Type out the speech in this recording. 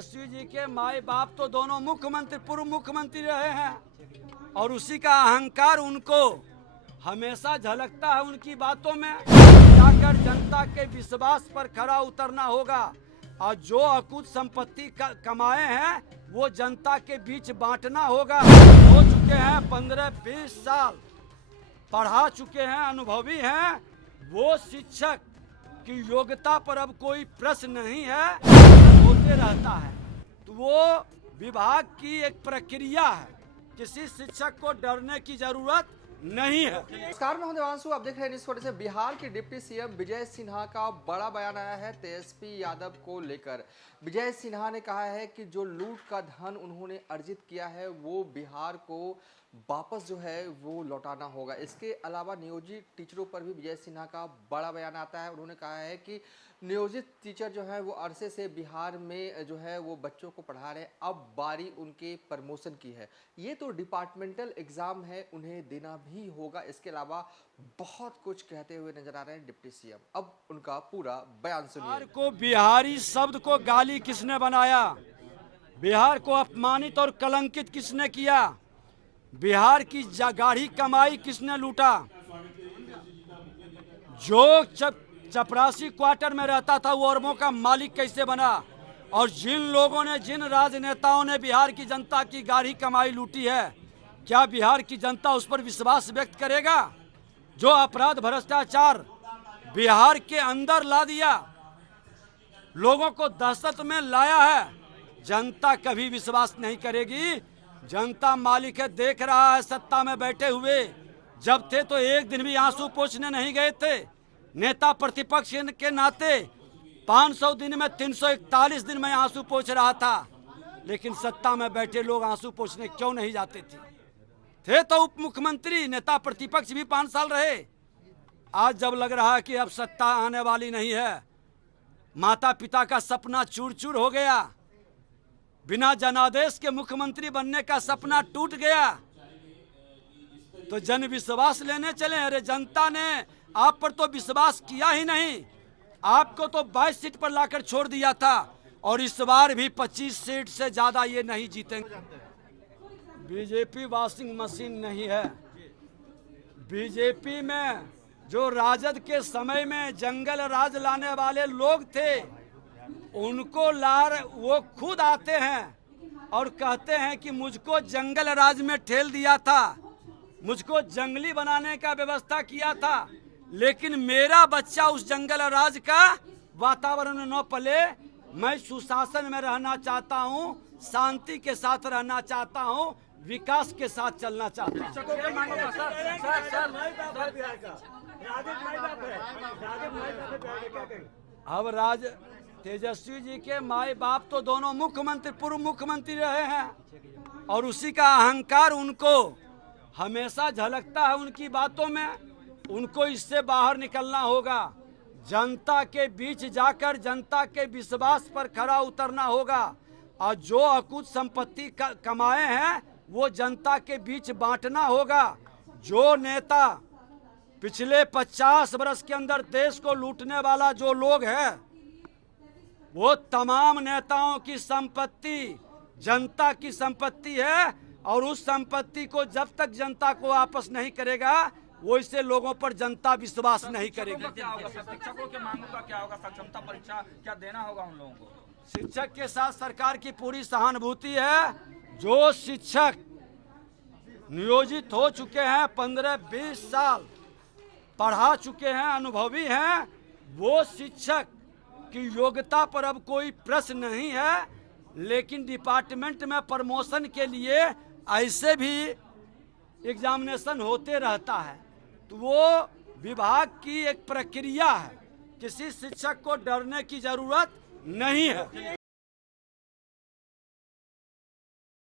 तेजस्वी जी के माए बाप तो दोनों मुख्यमंत्री पूर्व मुख्यमंत्री रहे हैं और उसी का अहंकार उनको हमेशा झलकता है उनकी बातों में। जाकर जनता के विश्वास पर खरा उतरना होगा और जो अकुत संपत्ति कमाए हैं वो जनता के बीच बांटना होगा। हो चुके हैं 15-20 साल, पढ़ा चुके हैं, अनुभवी हैं। वो शिक्षक की योग्यता पर अब कोई प्रश्न नहीं है, होते रहता है। तो वो विभाग की एक प्रक्रिया है, किसी शिक्षक को डरने की जरूरत नहीं है। नमस्कार, मैं हूं देवांशु। आप देख रहे हैं इस वजह से बिहार के डिप्टी सीएम विजय सिन्हा का बड़ा बयान आया है तेजस्वी यादव को लेकर। विजय सिन्हा ने कहा है कि जो लूट का धन उन्होंने अर्जित किया है वो बिहार को वापस जो है वो लौटाना होगा। इसके अलावा नियोजित टीचरों पर भी विजय सिन्हा का बड़ा बयान आता है। उन्होंने कहा है कि नियोजित टीचर जो है वो अरसे से बिहार में जो है वो बच्चों को पढ़ा रहे हैं, अब बारी उनके प्रमोशन की है। ये तो डिपार्टमेंटल एग्जाम है, उन्हें देना भी होगा। इसके अलावा बहुत कुछ कहते हुए नजर आ रहे हैं डिप्टी सीएम। अब उनका पूरा बयान सुनिए। बिहार को बिहारी शब्द को गाली किसने बनाया? बिहार को अपमानित और कलंकित किसने किया? बिहार की गाढ़ी कमाई किसने लूटा? जो चपरासी क्वार्टर में रहता था वो अरबों का मालिक कैसे बना? और जिन लोगों ने, जिन राजनेताओं ने बिहार की जनता की गाढ़ी कमाई लूटी है, क्या बिहार की जनता उस पर विश्वास व्यक्त करेगा? जो अपराध भ्रष्टाचार बिहार के अंदर ला दिया, लोगों को दहशत में लाया है, जनता कभी विश्वास नहीं करेगी। जनता मालिक है, देख रहा है सत्ता में बैठे हुए। जब थे तो एक दिन भी आंसू पोंछने नहीं गए थे। नेता प्रतिपक्ष के नाते 500 दिन में 341 दिन में आंसू पोंछ रहा था, लेकिन सत्ता में बैठे लोग आंसू पोंछने क्यों नहीं जाते थे तो उप मुख्यमंत्री, नेता प्रतिपक्ष भी 5 साल रहे। आज जब लग रहा है कि अब सत्ता आने वाली नहीं है, माता पिता का सपना चूर चूर हो गया, बिना जनादेश के मुख्यमंत्री बनने का सपना टूट गया, तो जन विश्वास लेने चले। अरे जनता ने आप पर तो विश्वास किया ही नहीं, आपको तो 22 सीट पर लाकर छोड़ दिया था और इस बार भी 25 सीट से ज्यादा ये नहीं जीतेंगे। बीजेपी वॉशिंग मशीन नहीं है। बीजेपी में जो राजद के समय में जंगल राज लाने वाले लोग थे, उनको वो खुद आते हैं और कहते हैं कि मुझको जंगल राज में ठेल दिया था, मुझको जंगली बनाने का व्यवस्था किया था, लेकिन मेरा बच्चा उस जंगल राज का वातावरण में न पले। मैं सुशासन में रहना चाहता हूँ, शांति के साथ रहना चाहता हूँ, विकास के साथ चलना चाहता हूँ। अब तेजस्वी जी के माए बाप तो दोनों मुख्यमंत्री पूर्व मुख्यमंत्री रहे हैं और उसी का अहंकार उनको हमेशा झलकता है उनकी बातों में। उनको इससे बाहर निकलना होगा। जनता के बीच जाकर जनता के विश्वास पर खरा उतरना होगा और जो अकुत संपत्ति कमाए हैं वो जनता के बीच बांटना होगा। जो नेता पिछले 50 वर्ष के अंदर देश को लूटने वाला जो लोग हैं, वो तमाम नेताओं की संपत्ति जनता की संपत्ति है और उस संपत्ति को जब तक जनता को वापस नहीं करेगा, वो इससे लोगों पर जनता विश्वास नहीं करेगी। क्या होगा? शिक्षकों के मांगों का क्या होगा? सक्षमता परीक्षा क्या देना होगा उन लोगों को? शिक्षक के साथ सरकार की पूरी सहानुभूति है। जो शिक्षक नियोजित हो चुके हैं, 15-20 साल, पढ़ा चुके हैं, अनुभवी हैं, वो शिक्षक की योग्यता पर अब कोई प्रश्न नहीं है। लेकिन डिपार्टमेंट में प्रमोशन के लिए ऐसे भी एग्जामिनेशन होते रहता है, तो वो विभाग की एक प्रक्रिया है, किसी शिक्षक को डरने की जरूरत नहीं है।